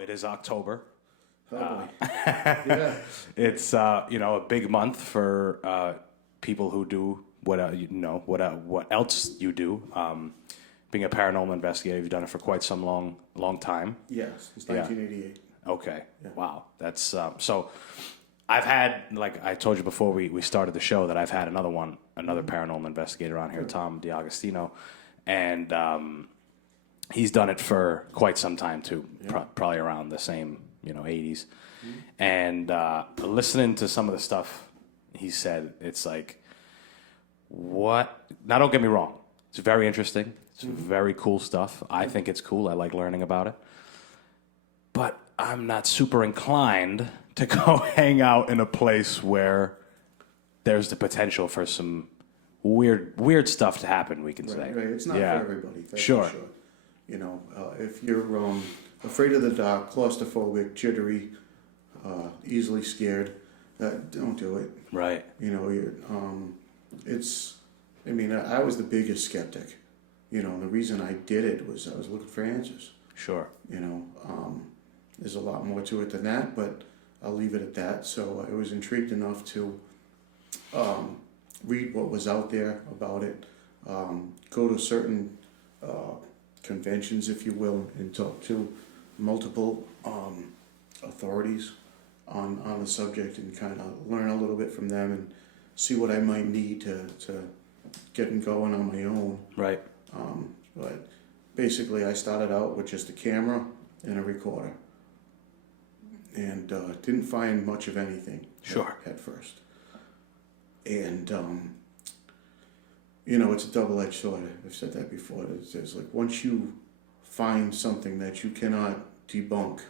It is October. Probably. Yeah. It's a big month for people who do what else you do. Being a paranormal investigator, you've done it for quite some long time. Yes, since 1988. Okay. Yeah. Wow. That's so. I've had, like I told you before we started the show, that I've had another paranormal investigator on here, Tom DiAgostino, and he's done it for quite some time too, probably around the same 80s. And listening to some of the stuff he said, it's like, what? Now, don't get me wrong. It's very interesting. It's very cool stuff. I think it's cool. I like learning about it. But I'm not super inclined to go hang out in a place where there's the potential for some weird stuff to happen, we can say. Right. It's not for everybody. That's Sure. For sure. If you're afraid of the dark, claustrophobic, jittery, easily scared, don't do it. Right. I was the biggest skeptic. And the reason I did it was I was looking for answers. Sure. There's a lot more to it than that, but I'll leave it at that. So I was intrigued enough to read what was out there about it, go to certain conventions, if you will, and talk to multiple authorities on the subject and kind of learn a little bit from them and see what I might need to get going on my own. Right. But basically I started out with just a camera and a recorder and didn't find much of anything at first. And, it's a double-edged sword. I've said that before. It's like once you find something that you cannot debunk,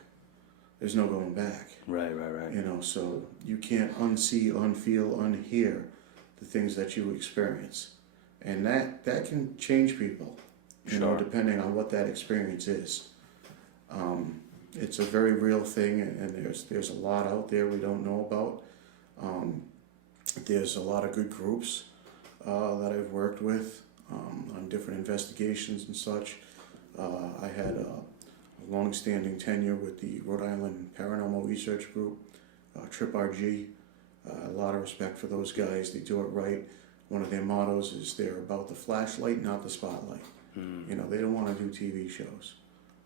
there's no going back. Right. So you can't unsee, unfeel, unhear the things that you experience. And that can change people, depending on what that experience is. It's a very real thing, and there's a lot out there we don't know about. There's a lot of good groups that I've worked with on different investigations and such. I had a long-standing tenure with the Rhode Island Paranormal Research Group, TRIP-RG. A lot of respect for those guys. They do it right. One of their mottos is they're about the flashlight, not the spotlight. They don't want to do TV shows.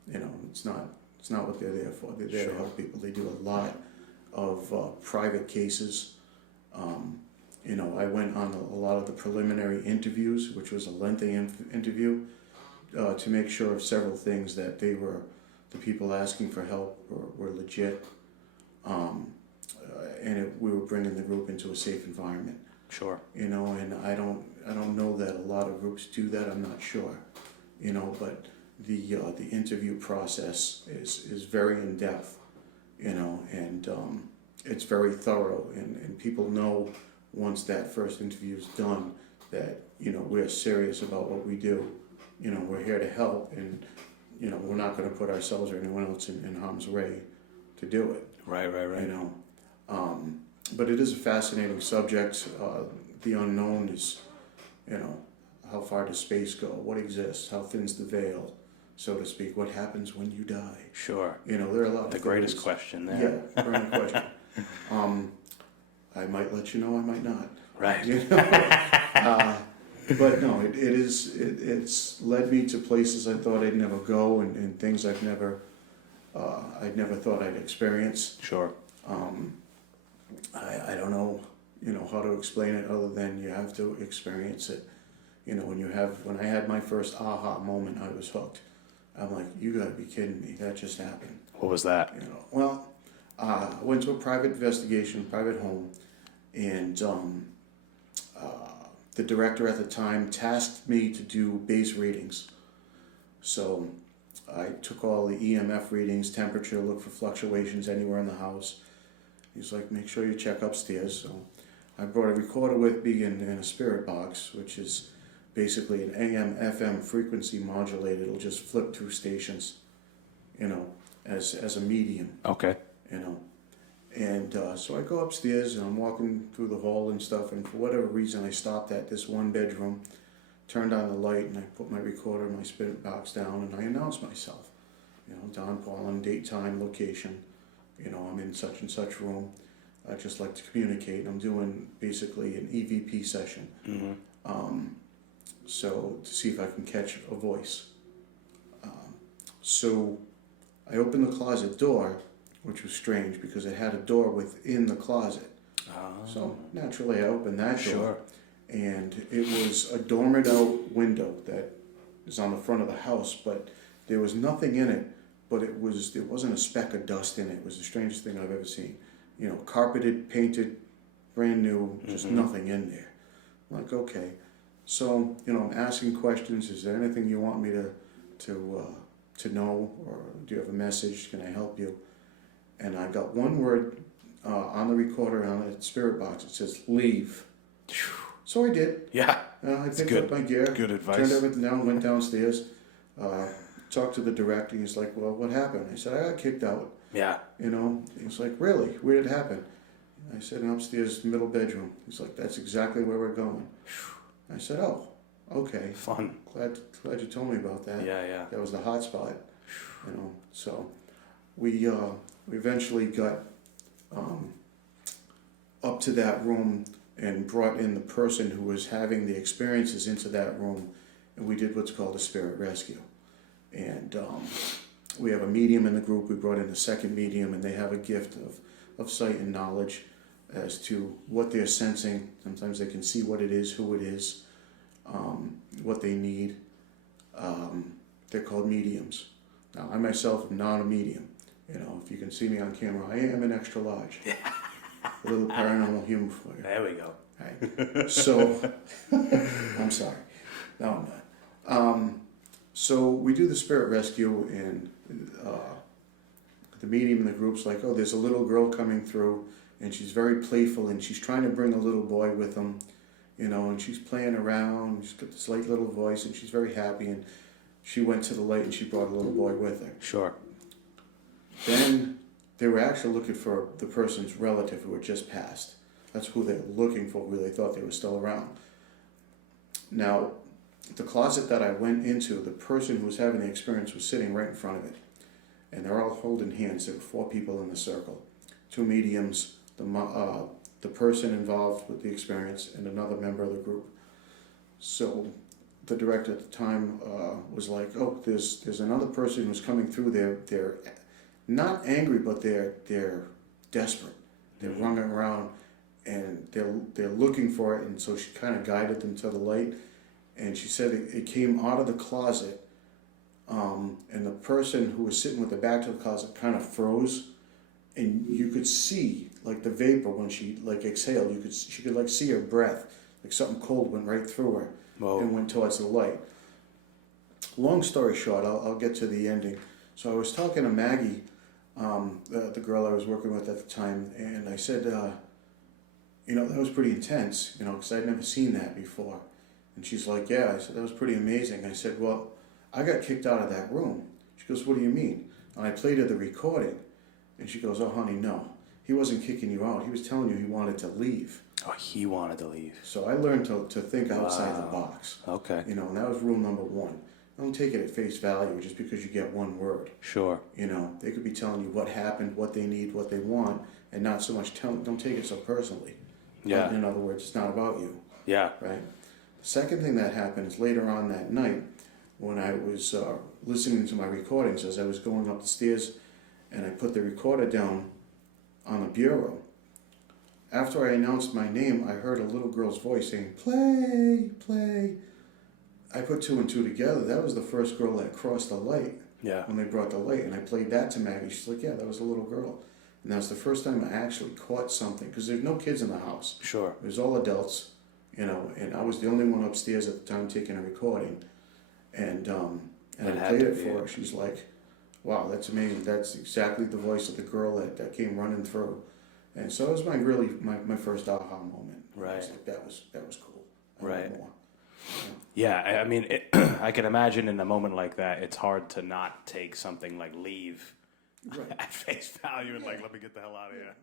It's not what they're there for. They're there to help people. They do a lot of private cases. I went on a lot of the preliminary interviews, which was a lengthy interview, to make sure of several things, that the people asking for help were legit, and we were bringing the group into a safe environment. Sure. And I don't know that a lot of groups do that. I'm not sure. But the interview process is very in depth. And it's very thorough, and people know once that first interview is done that we're serious about what we do. We're here to help, and we're not going to put ourselves or anyone else in harm's way to do it. Right. But it is a fascinating subject. The unknown is, how far does space go? What exists? How thin's the veil, so to speak? What happens when you die? Sure. There are a lot of the greatest question there. Yeah, great question. I might let you know, I might not. Right. But no, it's led me to places I thought I'd never go, and things I'd never thought I'd experience. Sure. I don't know, how to explain it other than you have to experience it. When I had my first aha moment, I was hooked. I'm like, you gotta be kidding me, that just happened. What was that? I went to a private investigation, private home, and the director at the time tasked me to do base readings. So I took all the EMF readings, temperature, look for fluctuations anywhere in the house. He's like, make sure you check upstairs. So I brought a recorder with me in a spirit box, which is basically an AM/FM frequency modulator. It'll just flip through stations, as a medium. Okay. And so I go upstairs and I'm walking through the hall and stuff, and for whatever reason I stopped at this one bedroom, turned on the light, and I put my recorder and my spirit box down, and I announced myself. Don Paulin, date, time, location. I'm in such and such room. I just like to communicate. I'm doing basically an EVP session. Mm-hmm. So to see if I can catch a voice. So I opened the closet door, which was strange because it had a door within the closet. So naturally I opened that door. Sure. And it was a dormered out window that is on the front of the house, but there was nothing in it, but there wasn't a speck of dust in it. It was the strangest thing I've ever seen. Carpeted, painted, brand new, just nothing in there. I'm like, okay. So, I'm asking questions. Is there anything you want me to know, or do you have a message? Can I help you? And I got one word on the recorder on the spirit box. It says, leave. So I did. Yeah. I picked up my gear. Good advice. Turned everything down, went downstairs, talked to the director. He's like, well, what happened? I said, I got kicked out. Yeah. He's like, really? Where did it happen? I said, in upstairs, middle bedroom. He's like, that's exactly where we're going. I said, oh, okay. Fun. Glad you told me about that. Yeah. That was the hot spot. So we eventually got up to that room and brought in the person who was having the experiences into that room, and we did what's called a spirit rescue. And we have a medium in the group. We brought in a second medium, and they have a gift of sight and knowledge as to what they're sensing. Sometimes they can see what it is, who it is, what they need. They're called mediums. Now, I myself am not a medium. If you can see me on camera, I am an extra large. A little paranormal humor for you. There we go. Right. So, I'm sorry. No, I'm not. So we do the spirit rescue, and the medium in the group's like, oh, there's a little girl coming through, and she's very playful, and she's trying to bring a little boy with them, and she's playing around. She's got this light little voice, and she's very happy, and she went to the light, and she brought a little boy with her. Sure. Then they were actually looking for the person's relative who had just passed. That's who they were looking for, who they thought they were still around. Now, the closet that I went into, the person who was having the experience was sitting right in front of it. And they're all holding hands. There were 4 people in the circle. 2 mediums, the person involved with the experience, and another member of the group. So the director at the time was like, oh, there's another person who's coming through there. They're not angry, but they're desperate. They're running around, and they're looking for it. And so she kind of guided them to the light. And she said it came out of the closet, and the person who was sitting with the back to the closet kind of froze, and you could see like the vapor when she like exhaled. She could like see her breath, like something cold went right through her. Whoa. And went towards the light. Long story short, I'll get to the ending. So I was talking to Maggie, the girl I was working with at the time, and I said, that was pretty intense, because I'd never seen that before. And she's like, yeah. I said, that was pretty amazing. I said, well, I got kicked out of that room. She goes, what do you mean? And I played her the recording. And she goes, oh, honey, no. He wasn't kicking you out. He was telling you he wanted to leave. Oh, he wanted to leave. So I learned to think outside the box. Okay. And that was rule number 1. Don't take it at face value just because you get one word. Sure. They could be telling you what happened, what they need, what they want, and not so much don't take it so personally. Yeah. In other words, it's not about you. Yeah. Right? Second thing that happened is later on that night when I was listening to my recordings as I was going up the stairs, and I put the recorder down on the bureau. After I announced my name, I heard a little girl's voice saying, play, play. I put 2 and 2 together. That was the first girl that crossed the light. Yeah. When they brought the light, and I played that to Maggie. She's like, yeah, that was a little girl. And that was the first time I actually caught something, because there's no kids in the house. Sure. It was all adults. And I was the only one upstairs at the time taking a recording, and I played it for her. She's like, "Wow, that's amazing! That's exactly the voice of the girl that came running through," and so it was my first aha moment. Right. I was like, that was cool. Right. Yeah, I mean, I can imagine in a moment like that, it's hard to not take something like leave at face value and like, let me get the hell out of here.